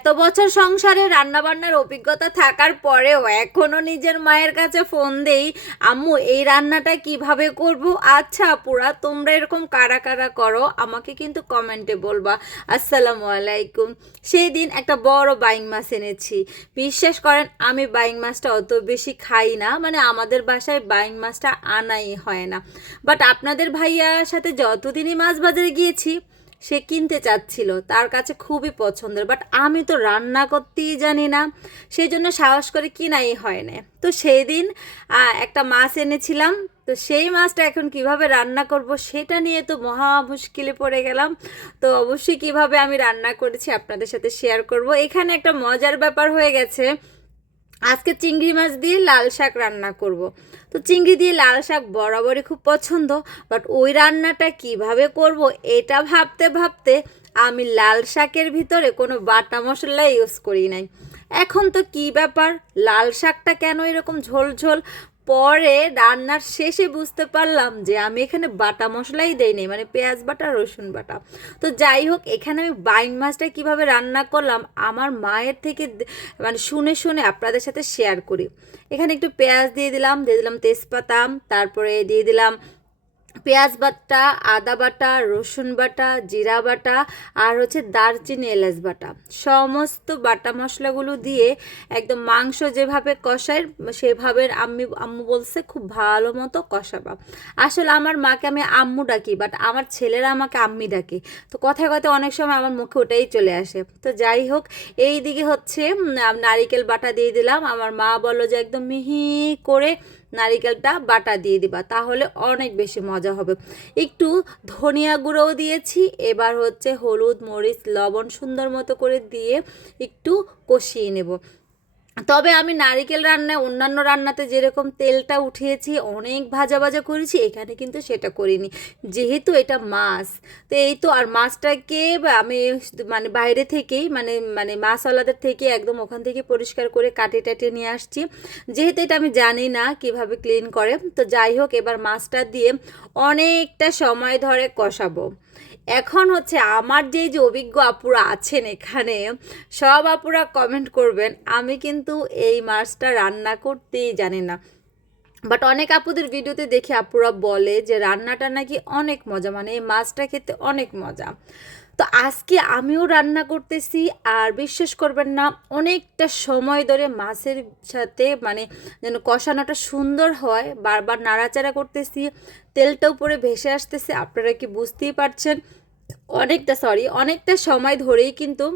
এত বছর সংসারে রান্নাবান্নার অভিজ্ঞতা থাকার পরেও এখনও নিজের মায়ের কাছে ফোন দেই, আম্মু, এই রান্নাটা কীভাবে করব? আচ্ছা পুরা তোমরা এরকম কারা কারা করো, আমাকে কিন্তু কমেন্টে বলবা। আসসালামু আলাইকুম। সেই দিন একটা বড় বাইং মাছ এনেছি। বিশ্বাস করেন, আমি বাইং মাছটা অত বেশি খাই না মানে আমাদের বাসায় বাইং মাছটা আনাই হয় না। বাট আপনাদের ভাইয়ার সাথে যতদিনই মাছ বাজারে গিয়েছি সে কিনতে চাচ্ছিল, তার কাছে খুবই পছন্দের বাট আমি তো রান্না করতেই জানি না সেই জন্য সাহস করে কিনাই হয় না তো সেই দিন একটা মাছ এনেছিলাম, তো সেই মাছটা এখন কীভাবে রান্না করব সেটা নিয়ে তো মহা মুশকিলে পড়ে গেলাম। তো অবশ্যই কীভাবে আমি রান্না করেছি আপনাদের সাথে শেয়ার করব। এখানে একটা মজার ব্যাপার হয়ে গেছে আজকে চিংড়ি মাছ দিয়ে লাল শাক রান্না করব। তো চিংড়ি দিয়ে লাল শাক বরাবরই খুব পছন্দ বাট ওই রান্নাটা কীভাবে করব এটা ভাবতে ভাবতে আমি লাল শাকের ভিতরে কোনো বাটা মশলা ইউজ করি নাই এখন তো কি ব্যাপার লাল শাকটা কেন এরকম ঝোল ঝোল পরে রান্নার শেষে বুঝতে পারলাম যে আমি এখানে বাটা মশলাই দেইনি মানে পেঁয়াজ বাটা, রসুন বাটা। তো যাই হোক, এখানে আমি বাইন মাছটা কীভাবে রান্না করলাম, আমার মায়ের থেকে মানে শুনে শুনে আপনাদের সাথে শেয়ার করি। এখানে একটু পেঁয়াজ দিয়ে দিলাম দিয়ে দিলাম তেজপাতা, তারপরে দিয়ে দিলাম পেঁয়াজ বাটা, আদা বাটা, রসুন বাটা, জিরা বাটা আর হচ্ছে দারচিনি, এলাচ বাটা। সমস্ত বাটা মশলাগুলো দিয়ে একদম মাংস যেভাবে কষায় সেভাবে আম্মি, আম্মু বলছে খুব ভালো মতো কষাবা। আসলে আমার মাকে আমি আম্মু ডাকি বাট আমার ছেলেরা আমাকে আম্মি ডাকে। তো কথায় কথায় অনেক সময় আমার মুখে ওটাই চলে আসে। তো যাই হোক এই দিকে হচ্ছে নারিকেল বাটা দিয়ে দিলাম। আমার মা বলল যে একদম মিহি করে নারিকেলটা বাটা দিয়ে দিবা, তাহলে অনেক বেশি মজা হবে। একটু ধনিয়া গুঁড়োও দিয়েছি, এবার হচ্ছে হলুদ, মরিচ, লবণ সুন্দর মতো করে দিয়ে একটু কষিয়ে নেব। তবে আমি নারিকেল রান্নায় অন্যান্য রান্নাতে যেরকম তেলটা উঠিয়েছি, অনেক ভাজা ভাজা করেছি, এখানে কিন্তু সেটা করিনি। যেহেতু এটা মাছ, তো এই তো আর মাছটাকে আমি মানে বাইরে থেকেই মানে মানে মাছওয়ালাদের থেকে একদম ওখান থেকে পরিষ্কার করে কাটে টাটে নিয়ে আসছি। যেহেতু এটা আমি জানি না কীভাবে ক্লিন করে, তো যাই হোক এবার মাছটা দিয়ে অনেকটা সময় ধরে কষাবো। এখন হচ্ছে আমার যেই যে অভিজ্ঞ আপুরা আছেন এখানে, সব আপুরা কমেন্ট করবেন, আমি কিন্তু এই মাছটা রান্না করতেই জানি না। বাট অনেক আপুদের ভিডিওতে দেখে আপুরা বলে যে রান্নাটা নাকি অনেক মজা মানে এই মাছটা খেতে অনেক মজা। তো আজকে আমিও রান্না করতেছি আর বিশ্বাস করবেন না, অনেকটা সময় ধরে মাছের সাথে মানে যেন কষানোটা সুন্দর হয়, বারবার নাড়াচাড়া করতেছি, তেলটা উপরে ভেসে আসতেছে, আপনারা কি বুঝতেই পারছেন? অনেকটা সরি অনেকটা সময় ধরেই কিন্তু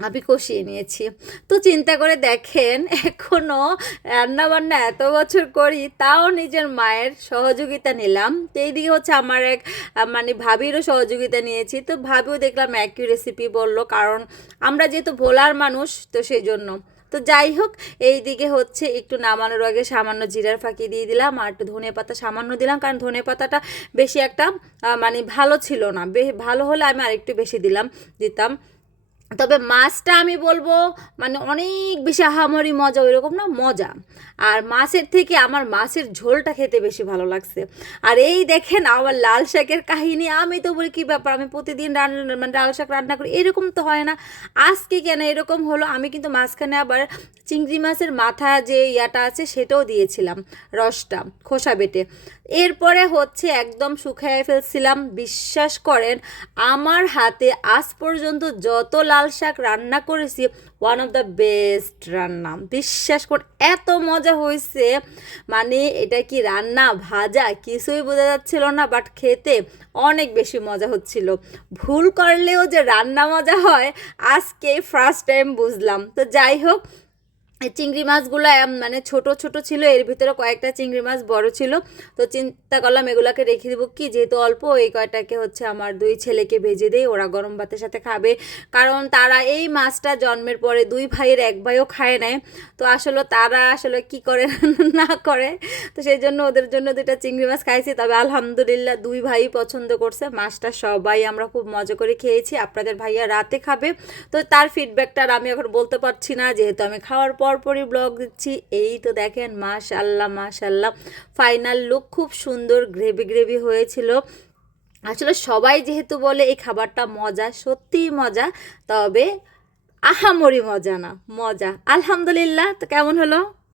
আমি কষিয়ে নিয়েছি। তো চিন্তা করে দেখেন এখনও রান্নাবান্না এত বছর করি, তাও নিজের মায়ের সহযোগিতা নিলাম। তো এইদিকে হচ্ছে আমার এক মানে ভাবিরও সহযোগিতা নিয়েছি। তো ভাবিও দেখলাম একই রেসিপি বলল, কারণ আমরা যেহেতু ভোলার মানুষ, তো সেই জন্য তো যাই হোক এই দিকে হচ্ছে একটু নামানোর আগে সামান্য জিরার ফাঁকি দিয়ে দিলাম, আর একটু ধনে পাতা সামান্য দিলাম, কারণ ধনে পাতাটা বেশি একটা মানে ভালো ছিল না। ভালো হলে আমি আরেকটু বেশি দিলাম, দিতাম। তবে মাছটা আমি বলব মানে অনেক বেশি আহামরি মজা, ওইরকম না, মজা। আর মাছের থেকে আমার মাছের ঝোলটা খেতে বেশি ভালো লাগছে। আর এই দেখেন আমার লাল শাকের কাহিনী, আমি তো বলি কী ব্যাপার, আমি প্রতিদিন রান্না মানে লাল শাক রান্না করি, এরকম তো হয় না। আজকে কেন এরকম হলো, আমি কিন্তু মাঝখানে আবার চিংড়ি মাছের মাথা যে ইয়াটা আছে, সেটাও দিয়েছিলাম, রসটা, খোসা বেটে। এরপরে হচ্ছে একদম শুকায় ফেলছিলাম, বিশ্বাস করেন, আমার হাতে আজ পর্যন্ত যত লাল শাক রান্না করেছি ওয়ান অফ দ্য বেস্ট রান্না। বিশ্বাস কর এত মজা হয়েছে। মানে এটা কি রান্না, ভাজা, কিছুই বোঝা যাচ্ছিল না বাট খেতে অনেক বেশি মজা হচ্ছিল। ভুল করলেও যে রান্না মজা হয়, আজকে ফার্স্ট টাইম বুঝলাম। তো যাই হোক চিংড়ি মাছগুলো মানে ছোট ছোট ছিল, এর ভিতরে কয়েকটা চিংড়ি মাছ বড় ছিল। তো চিন্তা করলাম এগুলোকে রেখে দেবো কি? যেহেতু অল্প, এই কয়টাকে হচ্ছে আমার দুই ছেলেকে ভেজে দেই, ওরা গরম ভাতের সাথে খাবে। কারণ তারা এই মাছটা জন্মের পরে দুই ভাইয়ের এক ভাইও খায় নেয় তো আসলে তারা আসলে কি করে, না করে? তো সেই জন্য ওদের জন্য দুইটা চিংড়ি মাছ খাইছি। তবে আলহামদুলিল্লাহ দুই ভাই পছন্দ করছে। মাছটা সবাই আমরা খুব মজা করে খেয়েছি। আপনাদের ভাইয়া রাতে খাবে। তো তার ফিডব্যাকটা আমি এখন বলতে পারছি না। যেহেতু আমি খাওয়ার পর পরই ব্লগ দিচ্ছি। এই তো দেখেন মাশাল্লাহ মাশাল্লাহ ফাইনাল লুক খুব সুন্দর গ্রেভি গ্রেভি হয়েছিল। আসলে সবাই যেহেতু বলে এই খাবারটা মজা, সত্যিই মজা, তবে আহামরি মজা না, মজা। আলহামদুলিল্লাহ, তো কেমন হলো?